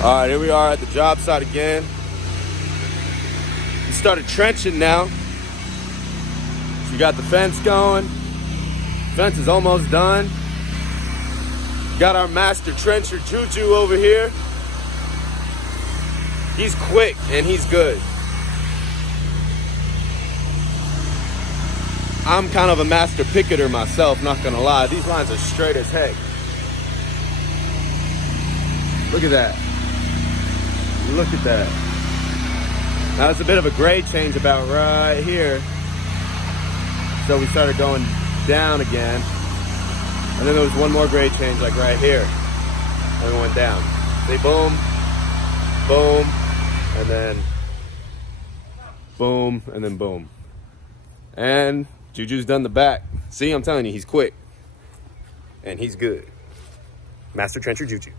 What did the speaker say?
All right, here we are at the job site again. We started trenching now. So we got the fence going. Fence is almost done. Got our master trencher Juju over here. He's quick and he's good. I'm kind of a master picketer myself, not gonna lie. These lines are straight as heck. Look at that. Look at that. Now it's a bit of a grade change about right here. So we started going down again. And then there was one more grade change like right here. And we went down. They boom, boom, and then boom, and then boom. And Juju's done the back. See, I'm telling you, he's quick. And he's good. Master Trencher Juju.